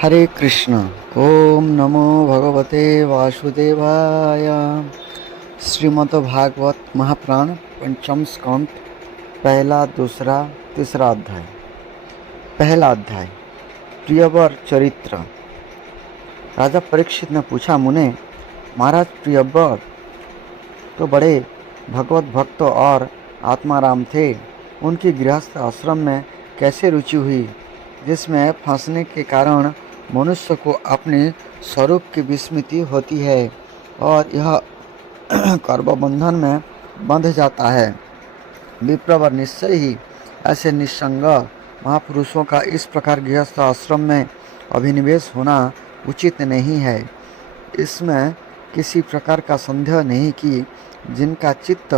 हरे कृष्ण। ओम नमो भगवते वासुदेवाय। श्रीमद् भागवत महापुराण पंचम स्कंद पहला दूसरा तीसरा अध्याय। पहला अध्याय प्रियवर चरित्र। राजा परीक्षित ने पूछा, मुने महाराज प्रियवर तो बड़े भगवत भक्त और आत्माराम थे, उनकी गृहस्थ आश्रम में कैसे रुचि हुई जिसमें फंसने के कारण मनुष्य को अपने स्वरूप की विस्मृति होती है और यह कर्मबंधन में बंध जाता है। विप्रवर निश्चय ही ऐसे निस्संग महापुरुषों का इस प्रकार गृहस्थ आश्रम में अभिनिवेश होना उचित नहीं है। इसमें किसी प्रकार का संदेह नहीं कि जिनका चित्त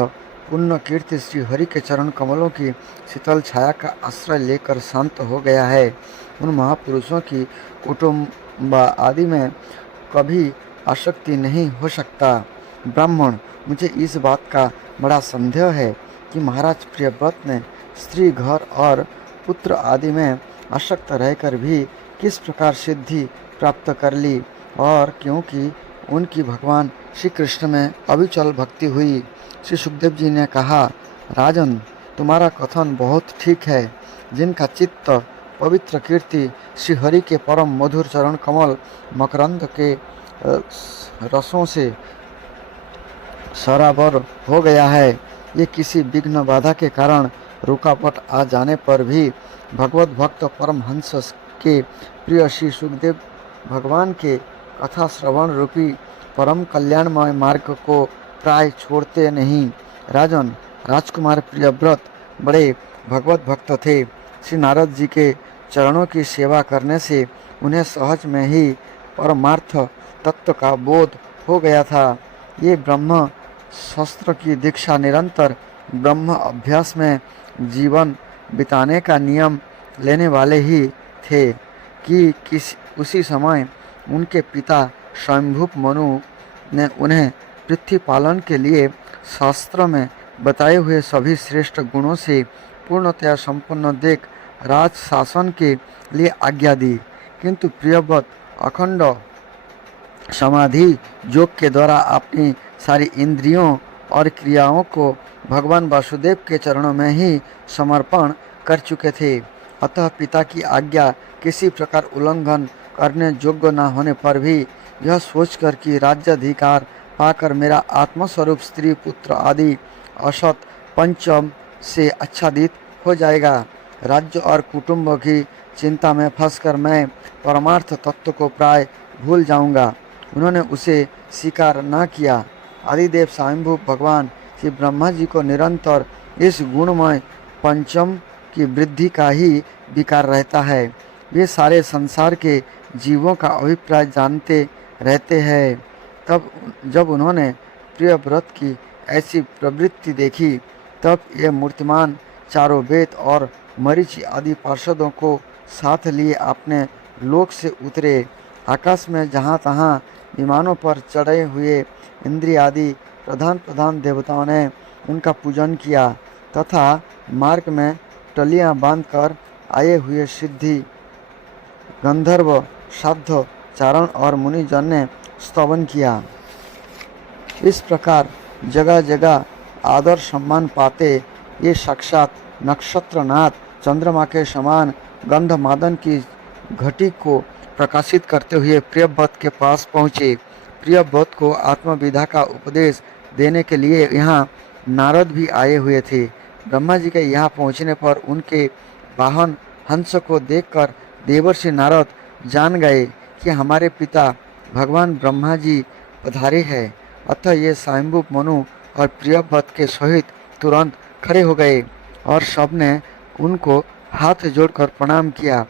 पुण्य कीर्ति श्री हरि के चरण कमलों की शीतल छाया का आश्रय लेकर शांत हो गया है, उन महापुरुषों की कुटुंब आदि में कभी आसक्ति नहीं हो सकता। ब्राह्मण, मुझे इस बात का बड़ा संदेह है कि महाराज प्रियव्रत ने स्त्री, घर और पुत्र आदि में आसक्त रहकर भी किस प्रकार सिद्धि प्राप्त कर ली, और क्योंकि उनकी भगवान श्री कृष्ण में अविचल भक्ति हुई। श्री सुखदेव जी ने कहा, राजन, तुम्हारा कथन बहुत ठीक है। जिनका चित्त पवित्र कीर्ति श्री हरि के परम मधुर चरण कमल मकरंद के रसों से सराबर हो गया है, ये किसी विघ्न बाधा के कारण रुकावट आ जाने पर भी भगवत भक्त परमहंस के प्रिय श्री सुखदेव भगवान के कथा श्रवण रूपी परम कल्याणमय मार्ग को प्राय छोड़ते नहीं। राजन, राजकुमार प्रियव्रत बड़े भगवत भक्त थे। श्री नारद जी के चरणों की सेवा करने से उन्हें सहज में ही परमार्थ तत्व का बोध हो गया था। ये ब्रह्म शास्त्र की दीक्षा निरंतर ब्रह्म अभ्यास में जीवन बिताने का नियम लेने वाले ही थे कि उसी समय उनके पिता स्वयंभूप मनु ने उन्हें पृथ्वी पालन के लिए शास्त्र में बताए हुए सभी श्रेष्ठ गुणों से पूर्णतया संपन्न देख राज शासन के लिए आज्ञा दी। किंतु प्रियव्रत अखंड समाधि योग के द्वारा अपनी सारी इंद्रियों और क्रियाओं को भगवान वासुदेव के चरणों में ही समर्पण कर चुके थे। अतः पिता की आज्ञा किसी प्रकार उल्लंघन करने योग्य न होने पर भी यह सोचकर कि राज्याधिकार पाकर मेरा आत्मस्वरूप स्त्री पुत्र आदि असत पंचम से आच्छादित हो जाएगा, राज्य और कुटुंब की चिंता में फंसकर मैं परमार्थ तत्व को प्राय भूल जाऊंगा, उन्होंने उसे स्वीकार न किया। आदिदेव स्वयंभू भगवान श्री ब्रह्मा जी को निरंतर इस गुणमय पंचम की वृद्धि का ही विकार रहता है। वे सारे संसार के जीवों का अभिप्राय जानते रहते हैं। तब जब उन्होंने प्रियव्रत की ऐसी प्रवृत्ति देखी, तब ये मूर्तिमान चारों वेद और मरीचि आदि पार्षदों को साथ लिए अपने लोक से उतरे। आकाश में जहाँ तहाँ विमानों पर चढ़े हुए इंद्रिय आदि प्रधान प्रधान देवताओं ने उनका पूजन किया तथा मार्ग में टलियां बांधकर आए हुए सिद्धि गंधर्व साध्य चारण और मुनिजन ने स्तवन किया। इस प्रकार जगह जगह आदर सम्मान पाते ये साक्षात नक्षत्रनाथ चंद्रमा के समान गंधमादन की घटी को प्रकाशित करते हुए प्रियव्रत के पास पहुँचे। प्रियव्रत को आत्मविद्या का उपदेश देने के लिए यहाँ नारद भी आए हुए थे। ब्रह्मा जी के यहाँ पहुँचने पर उनके वाहन हंस को देखकर देवर्षि नारद जान गए कि हमारे पिता भगवान ब्रह्मा जी पधारे हैं। अतः ये स्वयंभू मनु और प्रियव्रत के सहित तुरंत खड़े हो गए और सबने उनको हाथ जोड़कर प्रणाम किया।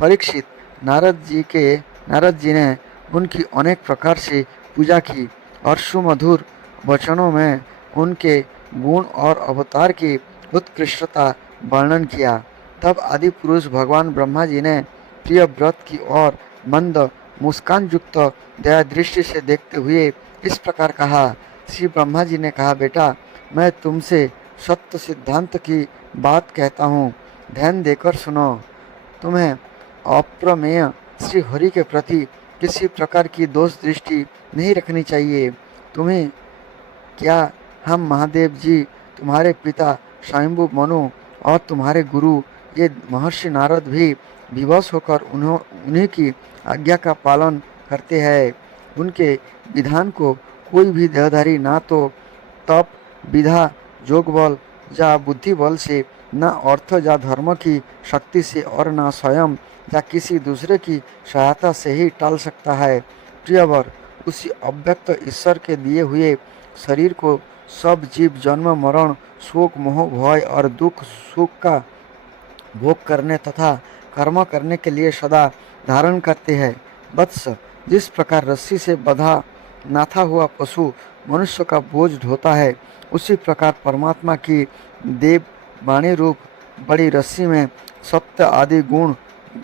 परीक्षित, नारद जी ने उनकी अनेक प्रकार से पूजा की और सुमधुर वचनों में उनके गुण और अवतार की उत्कृष्टता वर्णन किया। तब आदि पुरुष भगवान ब्रह्मा जी ने प्रियव्रत की ओर मंद मुस्कान युक्त दया दृष्टि से देखते हुए इस प्रकार कहा। श्री ब्रह्मा जी ने कहा, बेटा, मैं तुमसे सत्य सिद्धांत की बात कहता हूँ, ध्यान देकर सुनो। तुम्हें अप्रमेय श्री हरि के प्रति किसी प्रकार की दोष दृष्टि नहीं रखनी चाहिए। तुम्हें क्या हम महादेव जी, तुम्हारे पिता स्वयंभू मनु और तुम्हारे गुरु ये महर्षि नारद भी विवश होकर उन्हीं की आज्ञा का पालन करते हैं। उनके विधान को कोई भी देहधारी ना तो तप विधा जोग बल या बुद्धि बल से, न अर्थ या धर्म की शक्ति से और न स्वयं या किसी दूसरे की सहायता से ही टाल सकता है। प्रियवर, उसी अव्यक्त ईश्वर के दिए हुए शरीर को सब जीव जन्म मरण शोक मोह भय और दुख सुख का भोग करने तथा कर्म करने के लिए सदा धारण करते हैं। वत्स, जिस प्रकार रस्सी से बंधा नाथा हुआ पशु मनुष्य का बोझ ढोता है, उसी प्रकार परमात्मा की देव वाणी रूप बड़ी रस्सी में सत्य आदि गुण,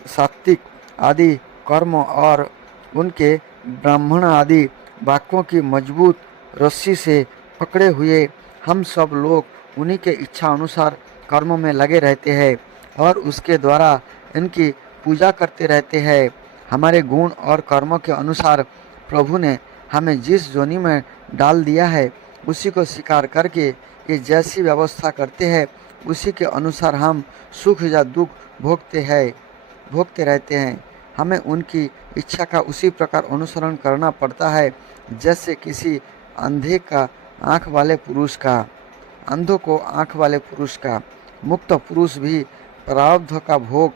सात्विक आदि कर्म और उनके ब्राह्मण आदि वाक्यों की मजबूत रस्सी से पकड़े हुए हम सब लोग उन्हीं के इच्छा अनुसार कर्म में लगे रहते हैं और उसके द्वारा इनकी पूजा करते रहते हैं। हमारे गुण और कर्मों के अनुसार प्रभु ने हमें जिस जोनि में डाल दिया है, उसी को स्वीकार करके ये जैसी व्यवस्था करते हैं, उसी के अनुसार हम सुख या दुख भोगते रहते हैं। हमें उनकी इच्छा का उसी प्रकार अनुसरण करना पड़ता है जैसे किसी अंधे का आँख वाले पुरुष का, अंधों को आँख वाले पुरुष का। मुक्त पुरुष भी प्रारब्ध का भोग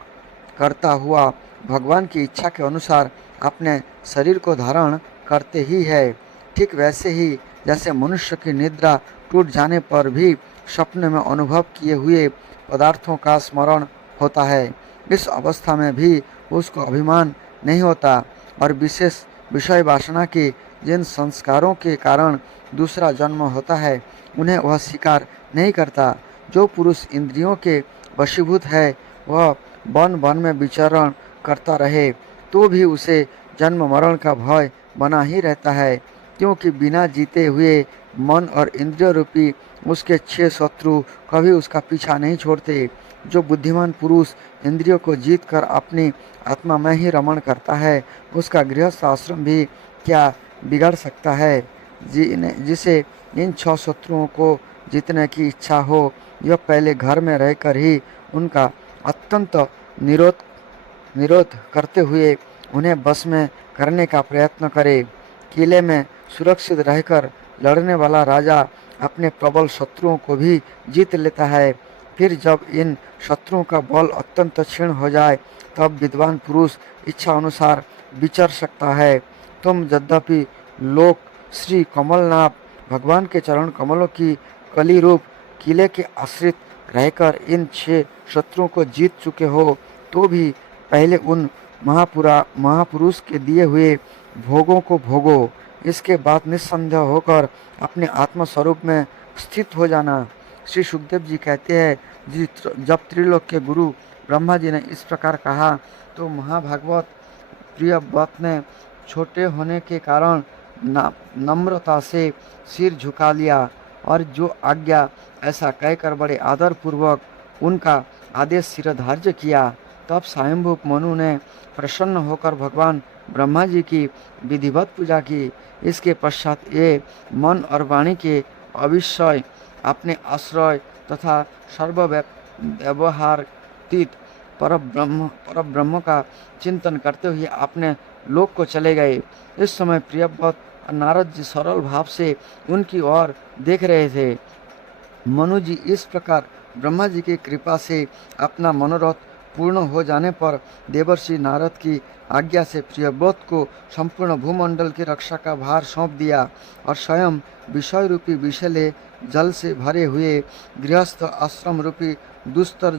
करता हुआ भगवान की इच्छा के अनुसार अपने शरीर को धारण करते ही है। ठीक वैसे ही जैसे मनुष्य की निद्रा टूट जाने पर भी सपने में अनुभव किए हुए पदार्थों का स्मरण होता है, इस अवस्था में भी उसको अभिमान नहीं होता और विशेष विषय वासना के जिन संस्कारों के कारण दूसरा जन्म होता है, उन्हें वह स्वीकार नहीं करता। जो पुरुष इंद्रियों के वशीभूत है, वह वन वन में विचरण करता रहे तो भी उसे जन्म मरण का भय बना ही रहता है, क्योंकि बिना जीते हुए मन और इंद्रिय रूपी उसके 6 शत्रु कभी उसका पीछा नहीं छोड़ते। जो बुद्धिमान पुरुष इंद्रियों को जीत कर अपनी आत्मा में ही रमण करता है, उसका गृहस्थ आश्रम भी क्या बिगड़ सकता है। जिसे इन 6 शत्रुओं को जीतने की इच्छा हो, यह पहले घर में रहकर ही उनका अत्यंत निरोध करते हुए उन्हें बस में करने का प्रयत्न करे। किले में सुरक्षित रहकर लड़ने वाला राजा अपने प्रबल शत्रुओं को भी जीत लेता है। फिर जब इन शत्रुओं का बल अत्यंत क्षीण हो जाए, तब विद्वान पुरुष इच्छा अनुसार विचर सकता है। तुम यद्यपि लोक श्री कमलनाथ भगवान के चरण कमलों की कली रूप किले के आश्रित रहकर इन 6 शत्रुओं को जीत चुके हो, तो भी पहले उन महापुरुष के दिए हुए भोगों को भोगो। इसके बाद निस्संदेह होकर अपने आत्म स्वरूप में स्थित हो जाना। श्री सुखदेव जी कहते हैं, जब त्रिलोक के गुरु ब्रह्मा जी ने इस प्रकार कहा, तो महाभागवत प्रियव्रत ने छोटे होने के कारण नम्रता से सिर झुका लिया और जो आज्ञा ऐसा कहकर बड़े आदर पूर्वक उनका आदेश शिरधार्य किया। तब स्वयंभू मनु ने प्रसन्न होकर भगवान ब्रह्मा जी की विधिवत पूजा की। इसके पश्चात ये मन और वाणी के अविषय अपने आश्रय तथा सर्व व्यवहारातीत परब्रह्म का चिंतन करते हुए अपने लोक को चले गए। इस समय प्रियव्रत और नारद जी सरल भाव से उनकी ओर देख रहे थे। मनु जी इस प्रकार ब्रह्मा जी की कृपा से अपना मनोरथ पूर्ण हो जाने पर देवर्षि नारद की आज्ञा से प्रियव्रत को संपूर्ण भूमंडल की रक्षा का भार सौंप दिया और स्वयं विषय रूपी विषैले जल से भरे हुए गृहस्थ आश्रम रूपी दुस्तर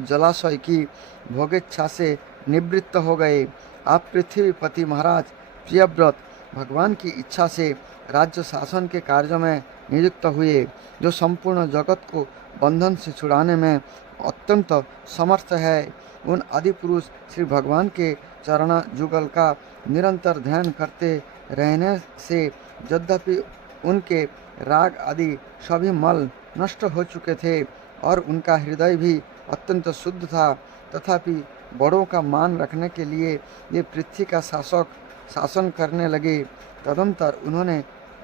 जलाशय की भोगेच्छा से निवृत्त हो गए। आप पृथ्वीपति महाराज प्रियव्रत भगवान की इच्छा से राज्य शासन के कार्य में नियुक्त हुए, जो संपूर्ण जगत को बंधन से छुड़ाने में अत्यंत समर्थ है। उन आदि पुरुष श्री भगवान के चरण जुगल का निरंतर ध्यान करते रहने से यद्यपि उनके राग आदि सभी मल नष्ट हो चुके थे और उनका हृदय भी अत्यंत शुद्ध था, तथापि बड़ों का मान रखने के लिए ये पृथ्वी का शासन करने लगे। तदंतर उन्होंने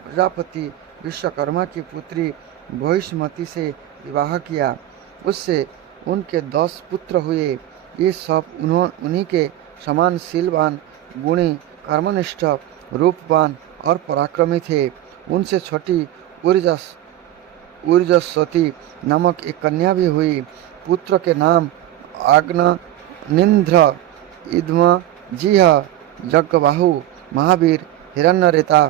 प्रजापति विश्वकर्मा की पुत्री भविष्यमती से विवाह किया। उससे उनके 10 पुत्र हुए। ये सब उन्हीं के समान शीलवान, गुणी, कर्मनिष्ठ, रूपवान और पराक्रमी थे। उनसे छोटी ऊर्जस्वती नामक एक कन्या भी हुई। पुत्र के नाम आग्निंद्र, इद्म, जीह, जगबाहु, महावीर, हिरण्यरेता,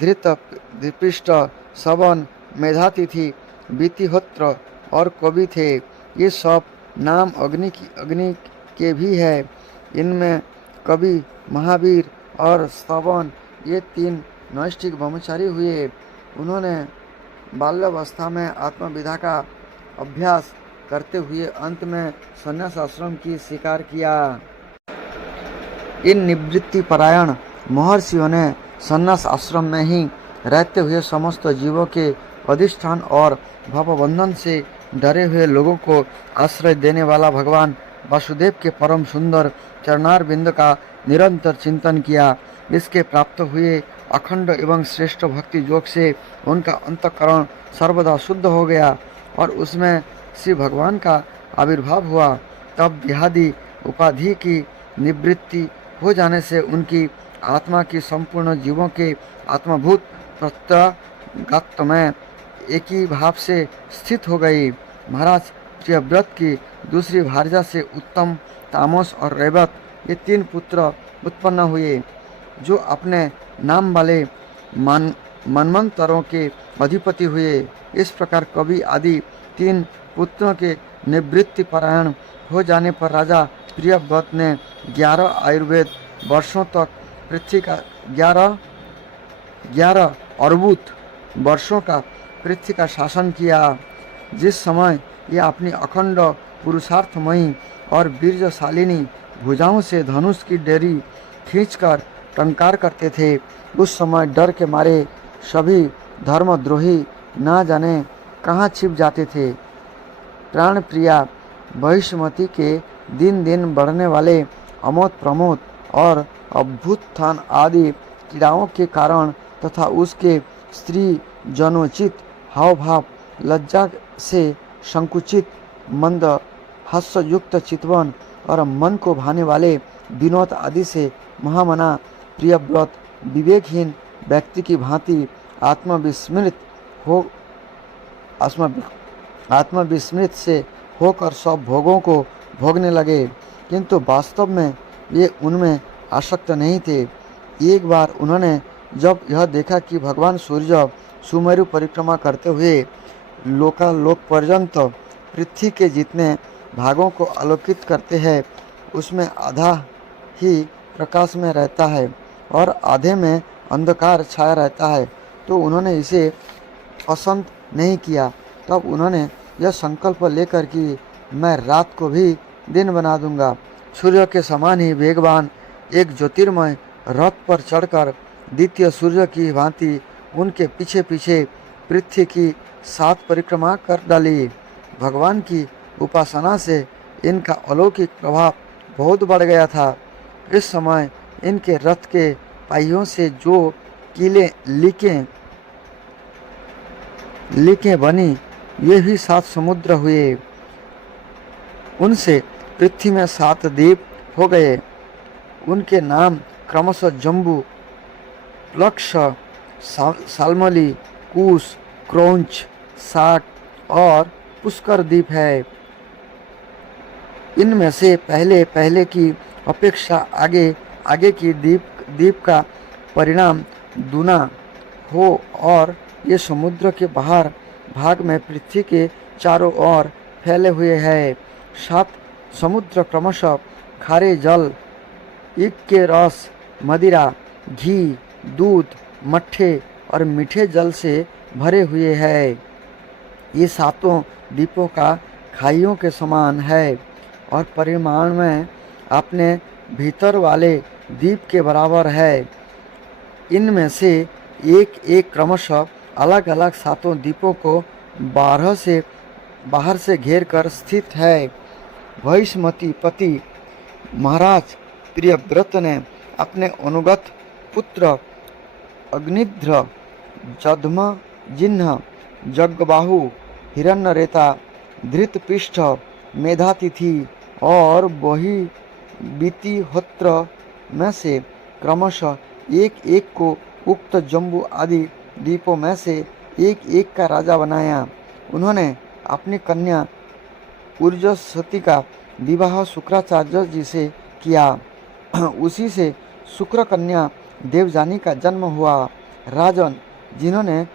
धृतपृष्ठ, सवन, मेधातिथि, वितिहोत्र और कवि थे। ये सब नाम अग्नि के भी है। इनमें कवि, महावीर और स्तवन ये 3 नैष्ठिक ब्रह्मचारी हुए। उन्होंने बाल्यावस्था में आत्मविद्या का अभ्यास करते हुए अंत में संन्यास आश्रम की स्वीकार किया। इन निवृत्ति परायण महर्षियों ने संन्यास आश्रम में ही रहते हुए समस्त जीवों के अधिष्ठान और भवबंधन से डरे हुए लोगों को आश्रय देने वाला भगवान वासुदेव के परम सुंदर चरणार बिंद का निरंतर चिंतन किया। इसके प्राप्त हुए अखंड एवं श्रेष्ठ भक्ति योग से उनका अंतःकरण सर्वदा शुद्ध हो गया और उसमें श्री भगवान का आविर्भाव हुआ। तब देहादि उपाधि की निवृत्ति हो जाने से उनकी आत्मा की संपूर्ण जीवों के आत्मभूत प्रत्यगात्म में एक ही भाव से स्थित हो गई। महाराज प्रियव्रत की दूसरी भार्या से उत्तम, तामस और रैवत ये 3 पुत्र उत्पन्न हुए, जो अपने नाम वाले मनमंतरों के अधिपति हुए। इस प्रकार कवि आदि 3 पुत्रों के निवृत्ति परायण हो जाने पर राजा प्रियव्रत ने 11 आयुर्वेद वर्षों तक पृथ्वी का 11 अर्बुद वर्षों का पृथ्वी का शासन किया। जिस समय ये अपनी अखंड पुरुषार्थमयी और वीर्यशालिनी भुजाओं से धनुष की डेरी खींचकर टंकार करते थे, उस समय डर के मारे सभी धर्मद्रोही ना जाने कहाँ छिप जाते थे। प्राण प्रिया भविष्यमती के दिन दिन बढ़ने वाले अमोद प्रमोद और अभ्युत्थान आदि क्रीड़ाओं के कारण तथा उसके स्त्री जनोचित हाव भाव, लज्जा से संकुचित मंद हास्ययुक्त चितवन और मन को भाने वाले विनोद आदि से महामना प्रियव्रत विवेकहीन व्यक्ति की भांति आत्मविस्मृत से होकर सब भोगों को भोगने लगे, किंतु वास्तव में ये उनमें आसक्त नहीं थे। एक बार उन्होंने जब यह देखा कि भगवान सूर्य सुमेरु परिक्रमा करते हुए लोकालोक पर्यंत पृथ्वी के जितने भागों को आलोकित करते हैं, उसमें आधा ही प्रकाश में रहता है और आधे में अंधकार छाया रहता है, तो उन्होंने इसे पसंद नहीं किया। तब उन्होंने यह संकल्प लेकर कि मैं रात को भी दिन बना दूंगा, सूर्य के समान ही वेगवान एक ज्योतिर्मय रथ पर चढ़कर द्वितीय सूर्य की भांति उनके पीछे पीछे पृथ्वी की 7 परिक्रमा कर डाली। भगवान की उपासना से इनका अलौकिक प्रभाव बहुत बढ़ गया था। इस समय इनके रथ के पहियों से जो लीकें बनी, ये भी 7 समुद्र हुए। उनसे पृथ्वी में 7 द्वीप हो गए। उनके नाम क्रमशः जम्बू, प्लक्ष, साल्मली, कुश, क्रौंच, साट और पुष्कर द्वीप है। इनमें से पहले की अपेक्षा आगे की द्वीप का परिणाम दूना हो और ये समुद्र के बाहर भाग में पृथ्वी के चारों ओर फैले हुए हैं। 7 समुद्र क्रमशः खारे जल, ईख के रस, मदिरा, घी, दूध, मट्ठे और मीठे जल से भरे हुए हैं। ये 7 द्वीपों का खाइयों के समान है और परिमाण में अपने भीतर वाले द्वीप के बराबर है। इनमें से एक एक क्रमशः अलग अलग 7 द्वीपों को बाहर से घेर कर स्थित है। भविष्यमती पति महाराज प्रियव्रत ने अपने अनुगत पुत्र अग्निध्र, जध्म जिह्न, जगबाहु, हिरण्यरेता, धृतपृष्ठ, मेधातिथि और वही बीतिहोत्र में से क्रमशः एक एक को उक्त जम्बू आदि द्वीपों में से एक एक का राजा बनाया। उन्होंने अपनी कन्या ऊर्जस्वती का विवाह शुक्राचार्य जी से किया। उसी से शुक्र कन्या देवजानी का जन्म हुआ। राजन, जिन्होंने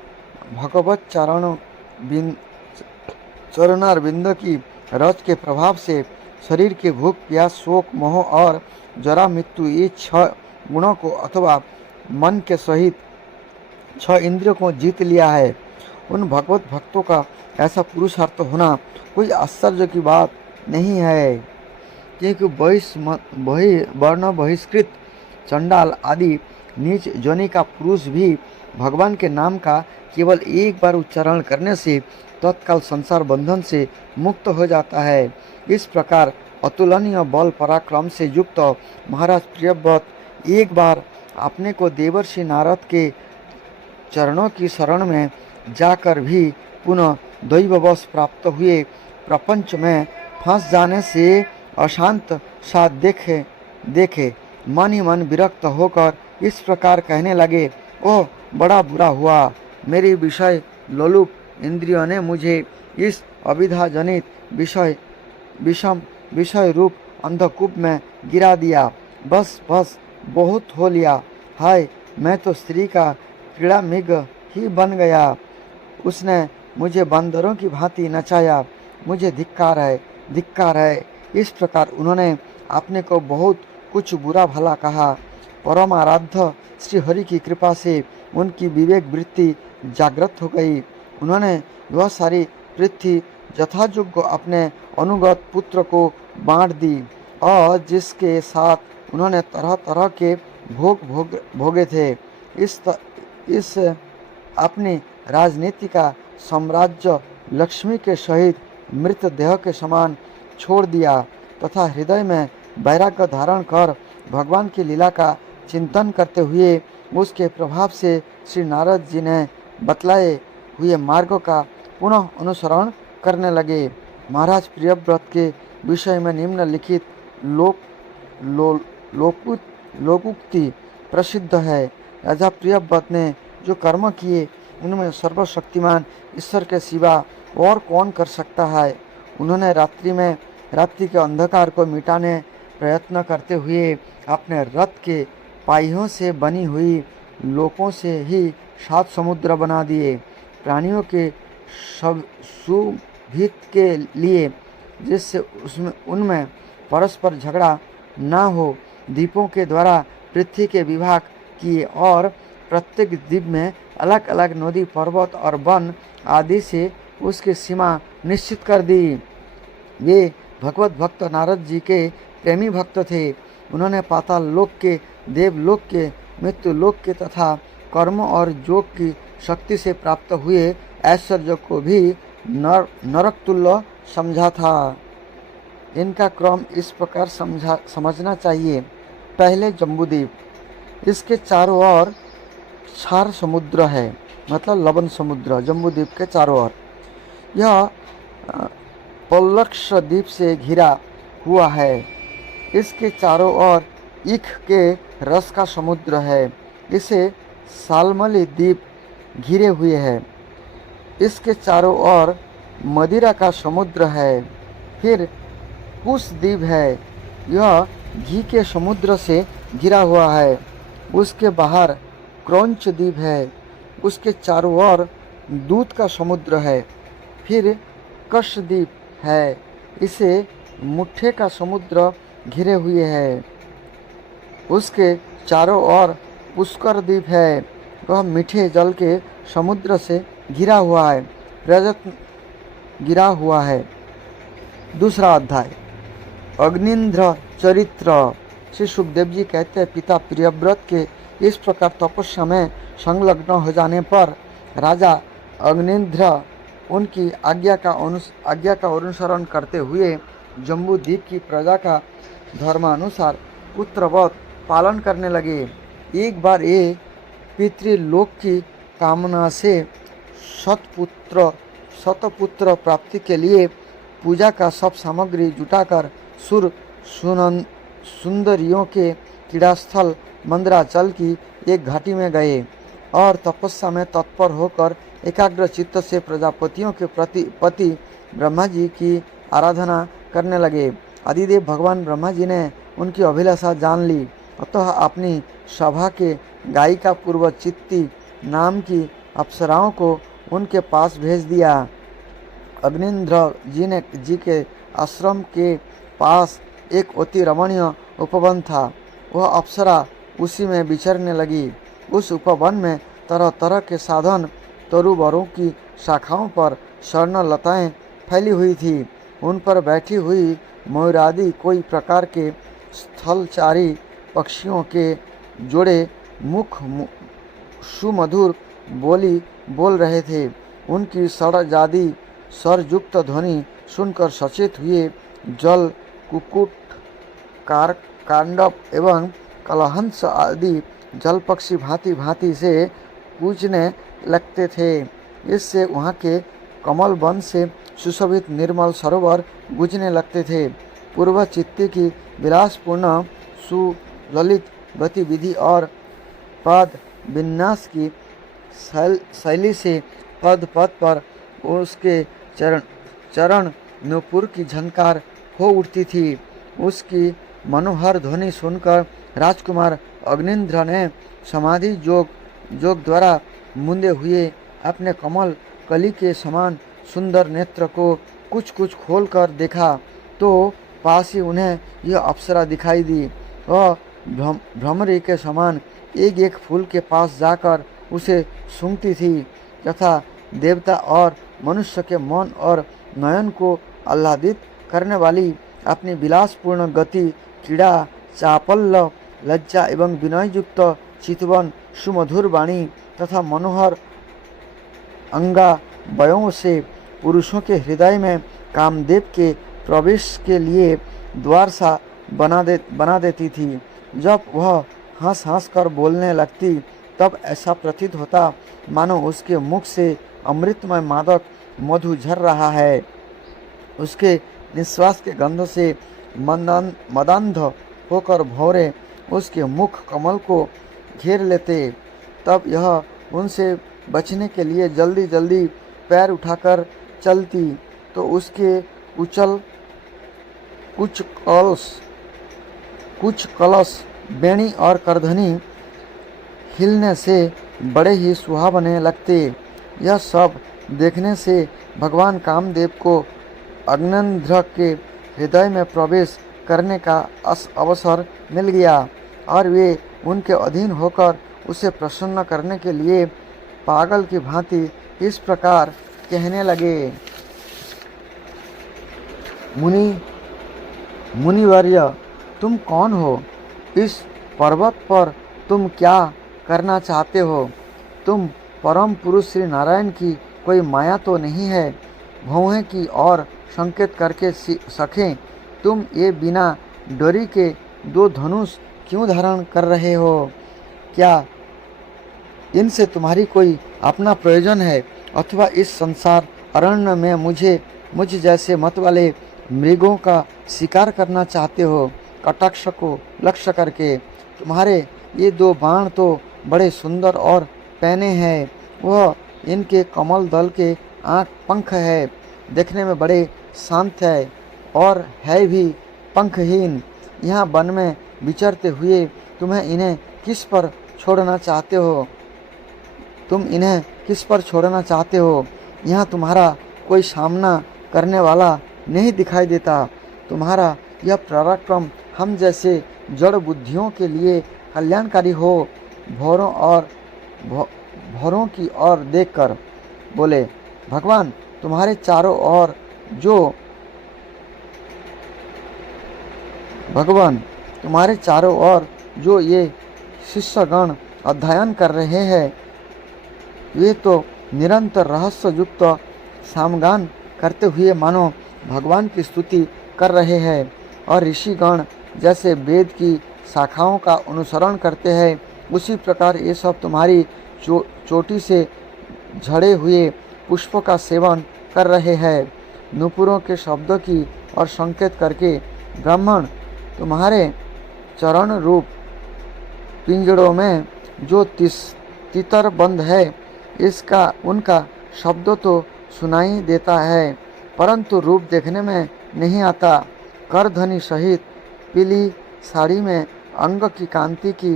भगवत चरणारविंद की रज के प्रभाव से शरीर के भूख, प्यास, शोक, मोह और जरा मृत्यु, ये 6 गुणों को अथवा मन के सहित 6 इंद्रियों को जीत लिया है, उन भगवत भक्तों का ऐसा पुरुषार्थ होना कोई आश्चर्य की बात नहीं है, क्योंकि वर्ण बहिष्कृत चंडाल आदि नीच जोनि का पुरुष भी भगवान के नाम का केवल एक बार उच्चारण करने से तत्काल संसार बंधन से मुक्त हो जाता है। इस प्रकार अतुलनीय बल पराक्रम से युक्त महाराज प्रियव्रत एक बार अपने को देवर्षि नारद के चरणों की शरण में जाकर भी पुनः दैववश प्राप्त हुए प्रपंच में फंस जाने से अशांत सा देखे मन ही मन विरक्त होकर इस प्रकार कहने लगे, ओह बड़ा बुरा हुआ, मेरी विषय लोलुप इंद्रियों ने मुझे इस अविद्या जनित विषय रूप अंधकूप में गिरा दिया। बस बहुत हो लिया। हाय, मैं तो स्त्री का क्रीड़ा मृग ही बन गया। उसने मुझे बंदरों की भांति नचाया। मुझे धिक्कार है। इस प्रकार उन्होंने अपने को बहुत कुछ बुरा भला कहा। परम आराध्य श्री हरि की कृपा से उनकी विवेक वृत्ति जागृत हो गई। उन्होंने वह सारी पृथ्वी यथायोग्य अपने अनुगत पुत्र को बांट दी और जिसके साथ उन्होंने तरह तरह के भोगे थे। इस अपनी राजनीति का साम्राज्य लक्ष्मी के सहित मृत देह के समान छोड़ दिया तथा हृदय में वैराग्य धारण कर भगवान की लीला का चिंतन करते हुए उसके प्रभाव से श्री नारद जी ने बतलाए हुए मार्ग का पुनः अनुसरण करने लगे। महाराज प्रियव्रत के विषय में निम्नलिखित लोकोक्ति प्रसिद्ध है। राजा प्रियव्रत ने जो कर्म किए उनमें सर्वशक्तिमान ईश्वर के सिवा और कौन कर सकता है। उन्होंने रात्रि के अंधकार को मिटाने प्रयत्न करते हुए अपने रथ के पाइयों से बनी हुई लोकों से ही 7 समुद्र बना दिए। प्राणियों के सुभित के लिए, जिससे उनमें परस्पर झगड़ा न हो, द्वीपों के द्वारा पृथ्वी के विभाग किए और प्रत्येक द्वीप में अलग अलग नदी, पर्वत और वन आदि से उसकी सीमा निश्चित कर दी। वे भगवत भक्त नारद जी के प्रेमी भक्त थे। उन्होंने पाताल लोक के, देवलोक के, मृत्यु लोक के तथा कर्म और योग की शक्ति से प्राप्त हुए ऐश्वर्य को भी नरक तुल्य समझा था। इनका क्रम इस प्रकार समझना चाहिए। पहले जम्बूद्वीप, इसके चारों ओर 4 समुद्र है, मतलब लवण समुद्र जम्बूद्वीप के चारों ओर। यह पल्लक्ष द्वीप से घिरा हुआ है। इसके चारों ओर ईख के रस का समुद्र है। इसे सालमली द्वीप घिरे हुए है। इसके चारों ओर मदिरा का समुद्र है। फिर कुश द्वीप है, यह घी के समुद्र से घिरा हुआ है। उसके बाहर क्रौंच द्वीप है, उसके चारों ओर दूध का समुद्र है। फिर कश द्वीप है, इसे मुट्ठे का समुद्र घिरे हुए है। उसके चारों ओर पुष्कर द्वीप है, वह मीठे जल के समुद्र से घिरा हुआ है, प्रयत्न गिरा हुआ है। दूसरा अध्याय, अग्निंद्र चरित्र। श्री सुखदेव जी कहते हैं, पिता प्रियव्रत के इस प्रकार तपस्या में संलग्न हो जाने पर राजा अग्निंद्र उनकी आज्ञा का अनुसरण करते हुए जम्बू द्वीप की प्रजा का धर्मानुसार पुत्रवत पालन करने लगे। एक बार ये पितृलोक की कामना से शतपुत्र प्राप्ति के लिए पूजा का सब सामग्री जुटाकर सुंदरियों के क्रीड़ास्थल मंदराचल की एक घाटी में गए और तपस्या में तत्पर होकर एकाग्र चित्त से प्रजापतियों के पति ब्रह्मा जी की आराधना करने लगे। आदिदेव भगवान ब्रह्मा जी ने उनकी अभिलाषा जान ली, अतः अपनी सभा के गायिका पूर्व चित्ती नाम की अप्सराओं को उनके पास भेज दिया। अग्निंद्र जी के आश्रम के पास एक अति रमणीय उपवन था। वह अप्सरा उसी में विचरने लगी। उस उपवन में तरह तरह के साधन तरुवरों की शाखाओं पर स्वर्ण लताएं फैली हुई थी। उन पर बैठी हुई मयूरादि कोई प्रकार के स्थलचारी पक्षियों के जोड़े मुख सुमधुर बोली बोल रहे थे। उनकी सड़जादी स्वरयुक्त ध्वनि सुनकर सचेत हुए जल कुक्कुट कांडप एवं कलहंस आदि जल पक्षी भांति भांति से पूजने लगते थे। इससे वहाँ के कमल वन से सुशोभित निर्मल सरोवर गूंजने लगते थे। पूर्व चित्ती की विलासपूर्ण सुललित गतिविधि और पद विन्यास की शैली से पद पद पर उसके चरण नूपुर की झनकार हो उठती थी। उसकी मनोहर ध्वनि सुनकर राजकुमार अग्निंद्र ने समाधि जोग द्वारा मुंदे हुए अपने कमल कली के समान सुंदर नेत्र को कुछ कुछ खोलकर देखा तो पास ही उन्हें यह अप्सरा दिखाई दी। वह भ्रमरी के समान एक एक फूल के पास जाकर उसे सूंघती थी तथा देवता और मनुष्य के मन और नयन को आह्लादित करने वाली अपनी विलासपूर्ण गति, क्रीड़ा, चापल्य, लज्जा एवं विनययुक्त चितवन, सुमधुर वाणी तथा मनोहर अंगावयों से पुरुषों के हृदय में कामदेव के प्रवेश के लिए द्वार सा बना देती थी। जब वह हंस हंस कर बोलने लगती तब ऐसा प्रतीत होता मानो उसके मुख से अमृतमय मादक मधु झर रहा है। उसके निश्वास के गंध से मदान्ध होकर भौरे उसके मुख कमल को घेर लेते। तब यह उनसे बचने के लिए जल्दी जल्दी पैर उठाकर चलती तो उसके कुछ कलश बेणी और करधनी हिलने से बड़े ही सुहावने लगते। यह सब देखने से भगवान कामदेव को अग्निंद्र के हृदय में प्रवेश करने का अवसर मिल गया और वे उनके अधीन होकर उसे प्रसन्न करने के लिए पागल की भांति इस प्रकार कहने लगे। मुनिवर्य, तुम कौन हो? इस पर्वत पर तुम क्या करना चाहते हो? तुम परम पुरुष श्री नारायण की कोई माया तो नहीं है? भौहें की ओर संकेत करके सखें, तुम ये बिना डोरी के दो धनुष क्यों धारण कर रहे हो? क्या इनसे तुम्हारी कोई अपना प्रयोजन है अथवा इस संसार अरण्य में मुझ जैसे मत वाले मृगों का शिकार करना चाहते हो? कटाक्ष को लक्ष्य करके तुम्हारे ये दो बाण तो बड़े सुंदर और पैने हैं। वह इनके कमल दल के पंख है, देखने में बड़े शांत है और है भी पंखहीन। यहाँ वन में विचरते हुए तुम इन्हें किस पर छोड़ना चाहते हो? यहाँ तुम्हारा कोई सामना करने वाला नहीं दिखाई देता। तुम्हारा यह पराक्रम हम जैसे जड़ बुद्धियों के लिए कल्याणकारी हो। भौरों की ओर देखकर बोले, भगवान तुम्हारे चारों ओर जो ये शिष्यगण अध्ययन कर रहे हैं वे तो निरंतर रहस्य युक्त सामगान करते हुए मानो भगवान की स्तुति कर रहे हैं और ऋषिगण जैसे वेद की शाखाओं का अनुसरण करते हैं, उसी प्रकार ये सब तुम्हारी चोटी से झड़े हुए पुष्पों का सेवन कर रहे हैं। नुपुरों के शब्दों की और संकेत करके ब्राह्मण तुम्हारे चरण रूप पिंजड़ों में जो तितर बंद है, इसका उनका शब्द तो सुनाई देता है, परंतु रूप देखने में नहीं आता। करधनी सहित पीली साड़ी में अंग की कांति की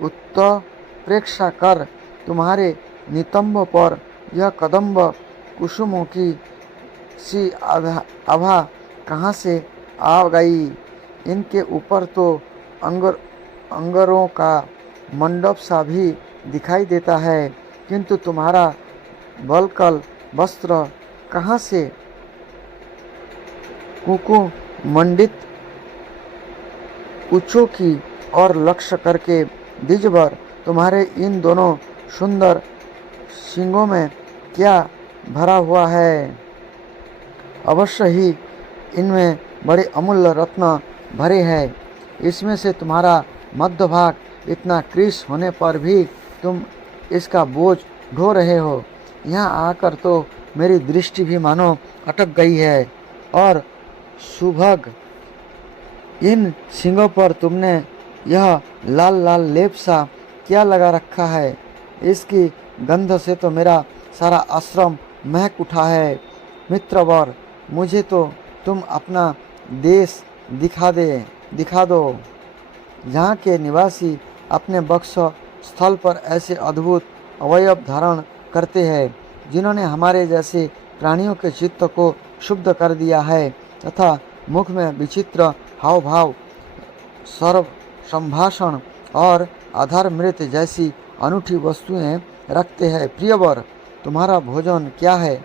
उत्प्रेक्षा कर तुम्हारे नितंब पर यह कदम्ब कुसुमों की सी आभा कहाँ से आ गई। इनके ऊपर तो अंगरों का मंडप सा भी दिखाई देता है, किंतु तुम्हारा बलकल वस्त्र कहाँ से कुकुमंडित उच्चों की और लक्ष्य करके दिजभर तुम्हारे इन दोनों सुंदर सिंगों में क्या भरा हुआ है। अवश्य ही इनमें बड़े अमूल्य रत्न भरे हैं। इसमें से तुम्हारा मध्य भाग इतना कृश होने पर भी तुम इसका बोझ ढो रहे हो। यहाँ आकर तो मेरी दृष्टि भी मानो अटक गई है। और सुभग इन सिंगों पर तुमने यह लाल लाल लेप सा क्या लगा रखा है। इसकी गंध से तो मेरा सारा आश्रम महक उठा है। मित्रवर, मुझे तो तुम अपना देश दिखा दो, जहाँ के निवासी अपने बक्स स्थल पर ऐसे अद्भुत अवयव धारण करते हैं, जिन्होंने हमारे जैसे प्राणियों के चित्त को शुद्ध कर दिया है, तथा मुख में विचित्र हाव भाव, सर्व संभाषण और आधार मृत जैसी अनूठी वस्तुएं रखते हैं। प्रियवर, तुम्हारा भोजन क्या है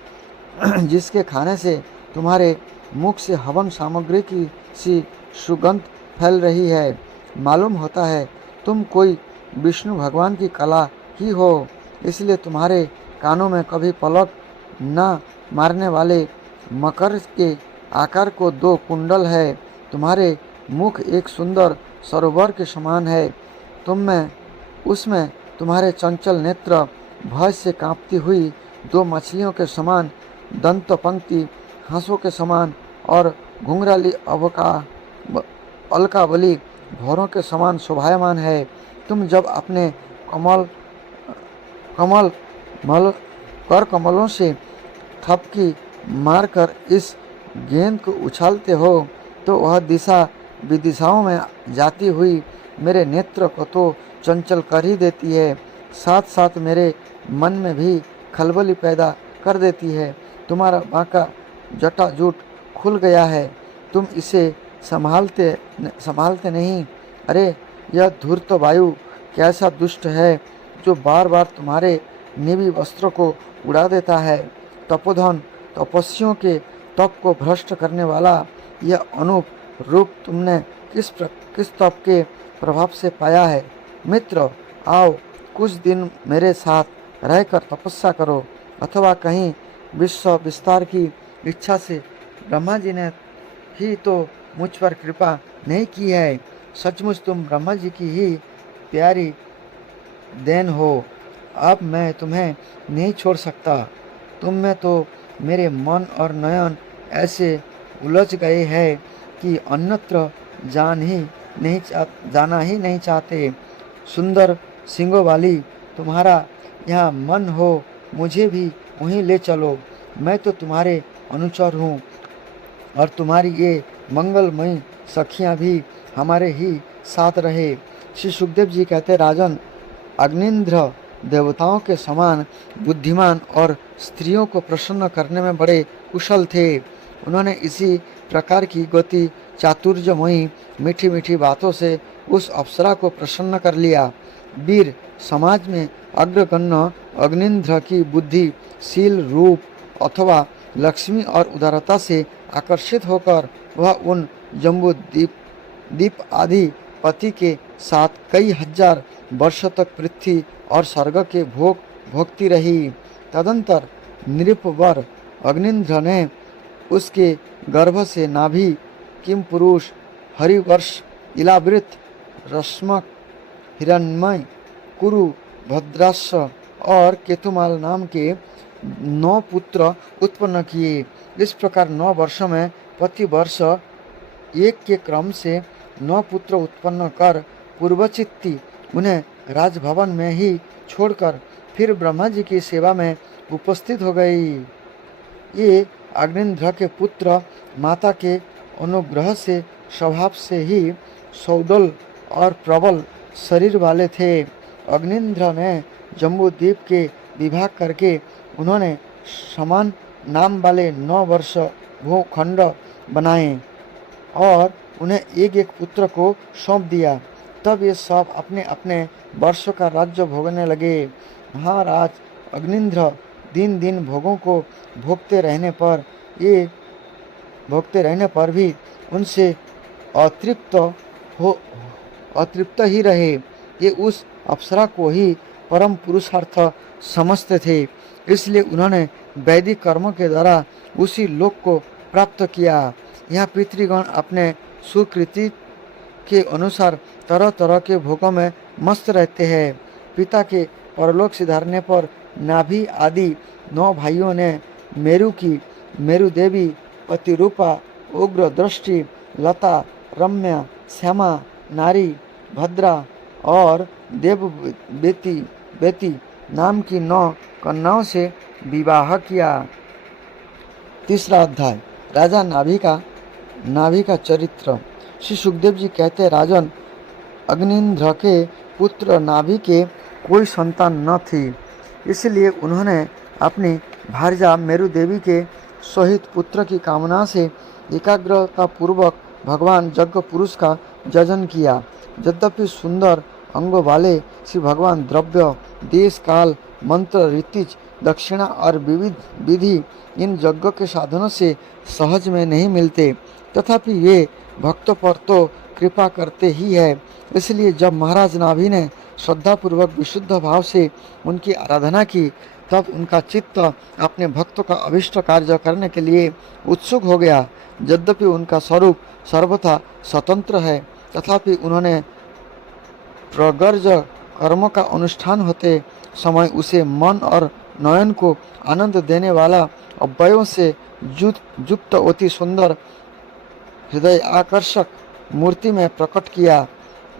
जिसके खाने से तुम्हारे मुख से हवन सामग्री की सी सुगंध फैल रही है। मालूम होता है तुम कोई विष्णु भगवान की कला ही हो, इसलिए तुम्हारे कानों में कभी पलक न मारने वाले मकर के आकार को 2 कुंडल है। तुम्हारे मुख एक सुंदर सरोवर के समान है। उसमें तुम्हारे चंचल नेत्र भय से कांपती हुई 2 मछलियों के समान, दंत पंक्ति हंसों के समान और घुंघराली अलकावली भौरों के समान शोभायमान है। तुम जब अपने कर कमलों से थपकी मारकर इस गेंद को उछालते हो, तो वह दिशा विदिशाओं में जाती हुई मेरे नेत्र को तो चंचल कर ही देती है, साथ साथ मेरे मन में भी खलबली पैदा कर देती है। तुम्हारा बांका जटाजूट खुल गया है, तुम इसे संभालते नहीं। अरे, यह धूर्त वायु कैसा दुष्ट है, जो बार बार तुम्हारे निवी वस्त्रों को उड़ा देता है। तपोधन तपस्वियों के तप को भ्रष्ट करने वाला यह अनूप रूप तुमने किस तप के प्रभाव से पाया है। मित्र, आओ कुछ दिन मेरे साथ रहकर तपस्या करो, अथवा कहीं विश्व विस्तार की इच्छा से ब्रह्मा जी ने ही तो मुझ पर कृपा नहीं की है। सचमुच तुम ब्रह्मा जी की ही प्यारी देन हो। अब मैं तुम्हें नहीं छोड़ सकता। तुम में तो मेरे मन और नयन ऐसे उलझ गए हैं कि अन्यत्र जाना ही नहीं चाहते। सुंदर सिंगों वाली तुम्हारा यहाँ मन हो, मुझे भी वहीं ले चलो। मैं तो तुम्हारे अनुचर हूँ, और तुम्हारी ये मंगलमयी सखियाँ भी हमारे ही साथ रहे। श्री सुखदेव जी कहते, राजन, अग्निंद्र देवताओं के समान बुद्धिमान और स्त्रियों को प्रसन्न करने में बड़े कुशल थे। उन्होंने इसी प्रकार की गति चातुर्यमयी मीठी मीठी बातों से उस अप्सरा को प्रसन्न कर लिया। वीर समाज में अग्रगण्य अग्निंद्र की बुद्धि, शील, रूप अथवा लक्ष्मी और उदारता से आकर्षित होकर वह उन जम्बू दीप आदि पति के साथ कई हजार वर्ष तक पृथ्वी और स्वर्ग के भोग भोगती रही। तदंतर नृपवर अग्निंद्र ने उसके गर्भ से नाभि, किम पुरुष, हरिवर्ष, इलावृत, रश्मक, हिरण्मय, कुरु, भद्राश्व और केतुमाल नाम के 9 पुत्र उत्पन्न किए। इस प्रकार 9 वर्षों में प्रति वर्ष एक के क्रम से 9 पुत्र उत्पन्न कर पूर्वचित्ती उन्हें राजभवन में ही छोड़कर फिर ब्रह्मा जी की सेवा में उपस्थित हो गई। ये अग्निंद्र के पुत्र माता के अनुग्रह से स्वभाव से ही सौडल और प्रबल शरीर वाले थे। अग्निंद्र ने जम्बूद्वीप के विभाग करके उन्होंने समान नाम वाले 9 वर्ष भूखंड बनाए और उन्हें एक एक पुत्र को सौंप दिया। तब ये सब अपने अपने वर्षों का राज्य भोगने लगे। महाराज अग्निंद्र दिन दिन भोगों को भोगते रहने पर भी उनसे अतृप्त ही रहे। ये उस अप्सरा को ही परम पुरुषार्थ समझते थे, इसलिए उन्होंने वैदिक कर्मों के द्वारा उसी लोक को प्राप्त किया। यहाँ पितृगण अपने सुकृति के अनुसार तरह तरह के भोगों में मस्त रहते हैं। पिता के परलोक सिधारने पर नाभि आदि 9 भाइयों ने मेरु देवी, पतिरूपा, उग्र दृष्टि, लता, रम्या, श्यामा, नारी, भद्रा और बेती नाम की 9 कन्याओं से विवाह किया। तीसरा अध्याय, राजा नाभि का चरित्र। श्री सुखदेव जी कहते, राजन अग्निंद्र के पुत्र नाभि के कोई संतान न थी, इसलिए उन्होंने अपनी भार्या मेरु देवी के सहित पुत्र की कामना से एकाग्रता पूर्वक भगवान यज्ञ पुरुष का जजन किया। यद्यपि सुंदर अंगों वाले श्री भगवान द्रव्य, देश, काल, मंत्र, ऋतिज, दक्षिणा और विविध विधि इन यज्ञों के साधनों से सहज में नहीं मिलते, तथापि वे भक्तों पर तो कृपा करते ही है। इसलिए जब महाराज नाभि ने श्रद्धापूर्वक विशुद्ध भाव से उनकी आराधना की, तब उनका चित्त अपने भक्तों का अभिष्ट कार्य करने के लिए उत्सुक हो गया। यद्यपि उनका स्वरूप सर्वथा स्वतंत्र है, तथापि उन्होंने प्रगर्ज कर्मों का अनुष्ठान होते समय उसे मन और नयन को आनंद देने वाला अव्ययों से युक्त अति सुंदर हृदय आकर्षक मूर्ति में प्रकट किया।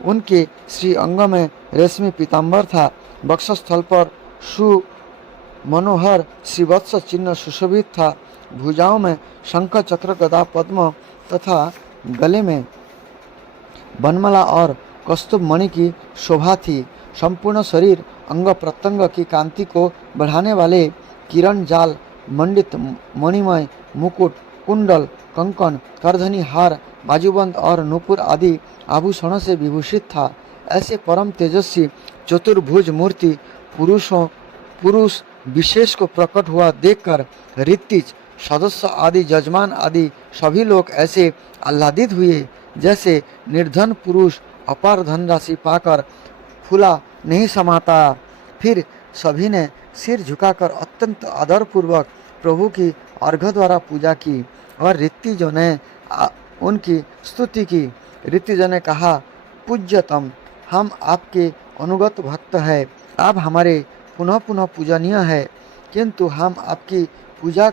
उनके श्री अंग में रेशमी पीताम्बर था, वक्षस्थल पर सुमनोहर श्रीवत्स चिन्ह सुशोभित था, भुजाओं में शंख चक्र गदा पद्म तथा गले में बनमाला और कस्तूभ मणि की शोभा थी। संपूर्ण शरीर अंग प्रत्यंग की कांति को बढ़ाने वाले किरण जाल मंडित मणिमय मुकुट, कुंडल, कंकन, करधनी हार, बाजूबंद और नूपुर आदि आभूषणों से विभूषित था। ऐसे परम तेजस्वी चतुर्भुज मूर्ति पुरुष विशेष को प्रकट हुआ देखकर ऋतिज, सदस्य आदि, जजमान आदि सभी लोग ऐसे आह्लादित हुए जैसे निर्धन पुरुष अपार धनराशि पाकर फूला नहीं समाता। फिर सभी ने सिर झुकाकर अत्यंत आदरपूर्वक प्रभु की अर्घ्य द्वारा पूजा की और ऋतिजों ने उनकी स्तुति की। ऋतिजों ने कहा, पूज्यतम, हम आपके अनुगत भक्त हैं, आप हमारे पुनः पुनः पूजनीय है, किंतु हम आपकी पूजा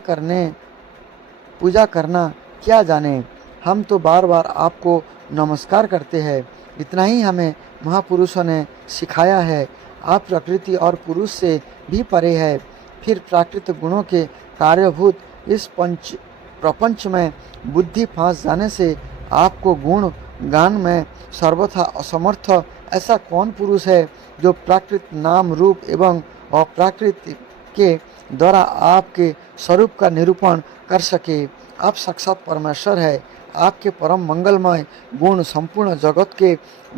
करना क्या जाने। हम तो बार बार आपको नमस्कार करते हैं, इतना ही हमें महापुरुषों ने सिखाया है। आप प्रकृति और पुरुष से भी परे है। फिर प्राकृतिक गुणों के कार्यभूत इस प्रपंच में बुद्धि फंस जाने से आपको गुण गान में सर्वथा असमर्थ ऐसा कौन पुरुष है जो प्राकृत नाम रूप एवं अप्राकृत के द्वारा आपके स्वरूप का निरूपण कर सके। आप साक्षात परमेश्वर है। आपके परम मंगलमय गुण संपूर्ण जगत के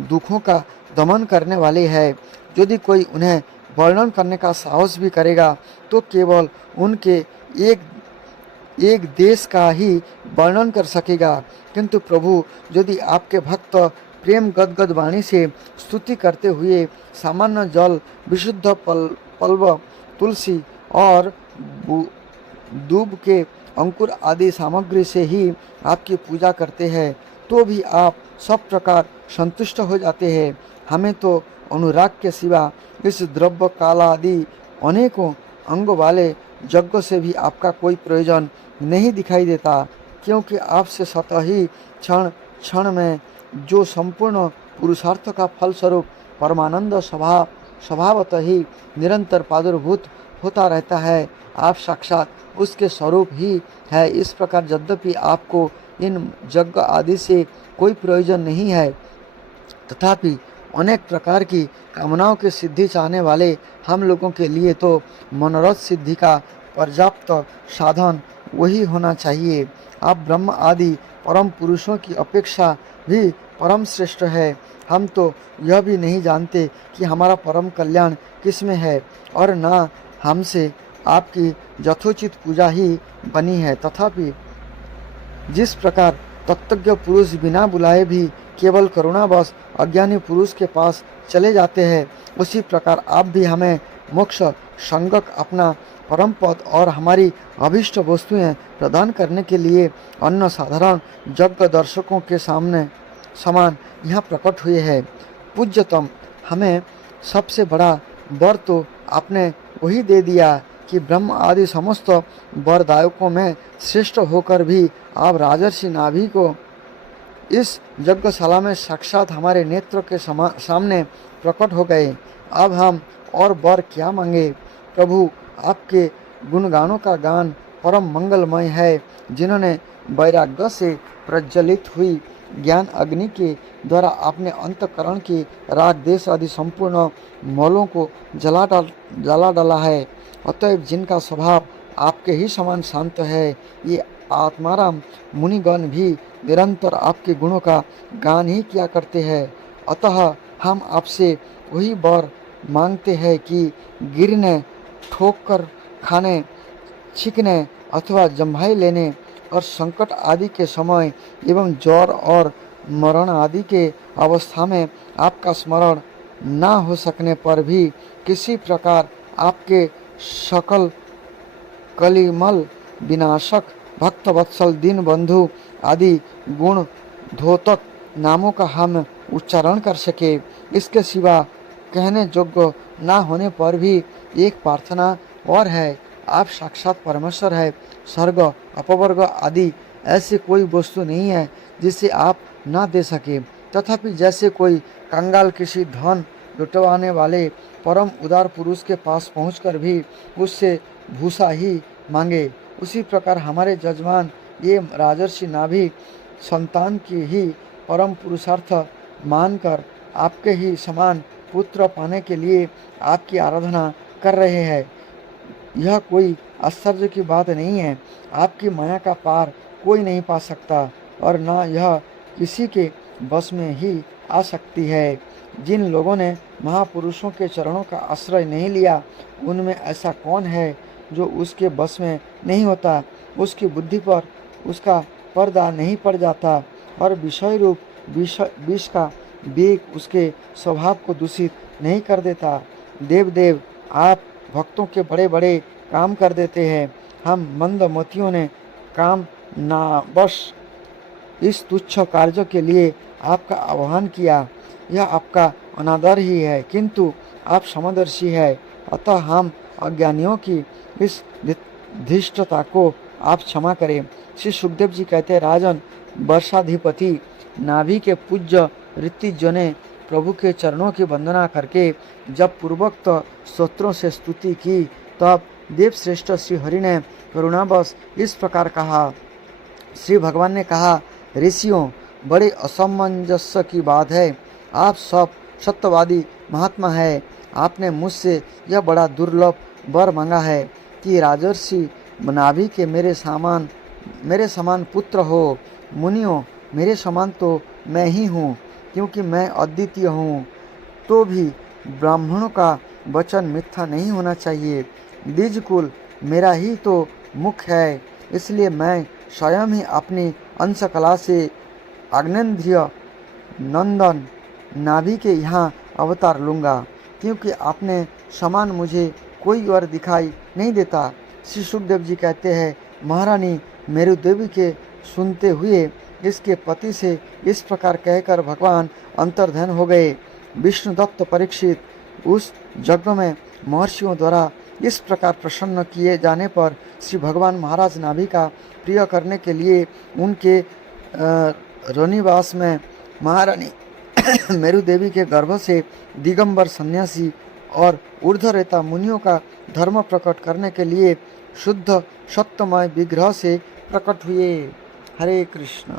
दुखों का दमन करने वाले हैं। यदि कोई उन्हें वर्णन करने का साहस भी करेगा तो केवल उनके एक देश का ही वर्णन कर सकेगा, किंतु प्रभु यदि आपके भक्त प्रेम गदगद वाणी से स्तुति करते हुए सामान्य जल, विशुद्ध पल्व, तुलसी और दूब के अंकुर आदि सामग्री से ही आपकी पूजा करते हैं, तो भी आप सब प्रकार संतुष्ट हो जाते हैं। हमें तो अनुराग के सिवा इस द्रव्य कालादि अनेकों अंगों वाले यज्ञ से भी आपका कोई प्रयोजन नहीं दिखाई देता, क्योंकि आपसे स्वतः ही क्षण क्षण में जो संपूर्ण पुरुषार्थ का फलस्वरूप परमानंद स्वभावतः ही निरंतर प्रादुर्भूत होता रहता है, आप साक्षात उसके स्वरूप ही है। इस प्रकार यद्यपि आपको इन यज्ञ आदि से कोई प्रयोजन नहीं है, तथापि अनेक प्रकार की कामनाओं की सिद्धि चाहने वाले हम लोगों के लिए तो मनोरथ सिद्धि का पर्याप्त साधन वही होना चाहिए। आप ब्रह्म आदि परम पुरुषों की अपेक्षा भी परम श्रेष्ठ है। हम तो यह भी नहीं जानते कि हमारा परम कल्याण किस में है, और न हमसे आपकी यथोचित पूजा ही बनी है। तथापि जिस प्रकार तत्वज्ञ पुरुष बिना बुलाए भी केवल करुणावश अज्ञानी पुरुष के पास चले जाते हैं, उसी प्रकार आप भी हमें मोक्ष संगक अपना परम पद और हमारी अभीष्ट वस्तुएं प्रदान करने के लिए अन्य साधारण यज्ञ दर्शकों के सामने समान यहाँ प्रकट हुए हैं। पूज्यतम, हमें सबसे बड़ा वर तो आपने वही दे दिया कि ब्रह्म आदि समस्त वरदायकों में श्रेष्ठ होकर भी आप राजर्षि नाभि को इस यज्ञशाला में साक्षात हमारे नेत्र के सामने प्रकट हो गए। अब हम और वर क्या मांगे। प्रभु, आपके गुणगानों का गान परम मंगलमय है। जिन्होंने वैराग्य से प्रज्वलित हुई ज्ञान अग्नि के द्वारा अपने अंतकरण के राग देश आदि संपूर्ण मौलों को जला डाला है, अतएव जिनका स्वभाव आपके ही समान शांत है, ये आत्माराम मुनिगण भी निरंतर आपके गुणों का गान ही किया करते हैं। अतः हम आपसे वही वर मांगते हैं कि गिरने, ठोकर खाने, छींकने अथवा जम्भाई लेने और संकट आदि के समय एवं ज्वर और मरण आदि के अवस्था में आपका स्मरण न हो सकने पर भी किसी प्रकार आपके सकल कलिमल विनाशक भक्त वत्सल दीन बंधु आदि गुण धोतक नामों का हम उच्चारण कर सके। इसके सिवा कहने योग्य न होने पर भी एक प्रार्थना और है। आप साक्षात परमेश्वर है। स्वर्ग, अपवर्ग आदि ऐसी कोई वस्तु नहीं है जिसे आप न दे सके। तथापि जैसे कोई कंगाल किसी धन लुटवाने वाले परम उदार पुरुष के पास पहुंचकर भी उससे भूसा ही मांगे, उसी प्रकार हमारे जजमान ये राजर्षि नाभि संतान की ही परम पुरुषार्थ मानकर आपके ही समान पुत्र पाने के लिए आपकी आराधना कर रहे हैं। यह कोई आश्चर्य की बात नहीं है। आपकी माया का पार कोई नहीं पा सकता और न यह किसी के बस में ही आ सकती है। जिन लोगों ने महापुरुषों के चरणों का आश्रय नहीं लिया, उनमें ऐसा कौन है जो उसके बस में नहीं होता। उसकी बुद्धि पर उसका पर्दा नहीं पड़ जाता और विषय रूप विष का वेग उसके स्वभाव को दूषित नहीं कर देता। देव, आप भक्तों के बड़े बड़े काम कर देते हैं। हम मंदमतियों ने काम नावश इस तुच्छ कार्य के लिए आपका आह्वान किया। यह आपका अनादर ही है, किंतु आप समदर्शी है। अतः हम अज्ञानियों की इस धृष्टता को आप क्षमा करें। श्री सुखदेव जी कहते हैं, राजन, वर्षाधिपति नाभि के पूज्य ऋतिज्य ने प्रभु के चरणों की वंदना करके जब पूर्वोक्त स्तोत्रों से स्तुति की, तब देवश्रेष्ठ श्री हरि ने करुणावश इस प्रकार कहा। श्री भगवान ने कहा, ऋषियों, बड़े असमंजस्य की बात है। आप सब सत्यवादी महात्मा है। आपने मुझसे यह बड़ा दुर्लभ वर मांगा है कि राजर्षि नाभि के मेरे समान पुत्र हो। मुनियों, मेरे समान तो मैं ही हूँ, क्योंकि मैं अद्वितीय हूँ। तो भी ब्राह्मणों का वचन मिथ्या नहीं होना चाहिए। द्विजकुल मेरा ही तो मुख है, इसलिए मैं स्वयं ही अपनी अंश कला से आग्नेन्द्रिय नंदन नाभि के यहाँ अवतार लूँगा, क्योंकि आपने समान मुझे कोई और दिखाई नहीं देता। श्री सुखदेव जी कहते हैं, महारानी मेरुदेवी के सुनते हुए इसके पति से इस प्रकार कहकर भगवान अंतर्ध्यान हो गए। विष्णुदत्त परीक्षित उस यज्ञ में महर्षियों द्वारा इस प्रकार प्रसन्न किए जाने पर श्री भगवान महाराज नाभि का प्रिय करने के लिए उनके रोनिवास में महारानी मेरु देवी के गर्भ से दिगंबर सन्यासी और ऊर्ध्वरेता मुनियों का धर्म प्रकट करने के लिए शुद्ध सत्यमय विग्रह से प्रकट हुए। हरे कृष्ण।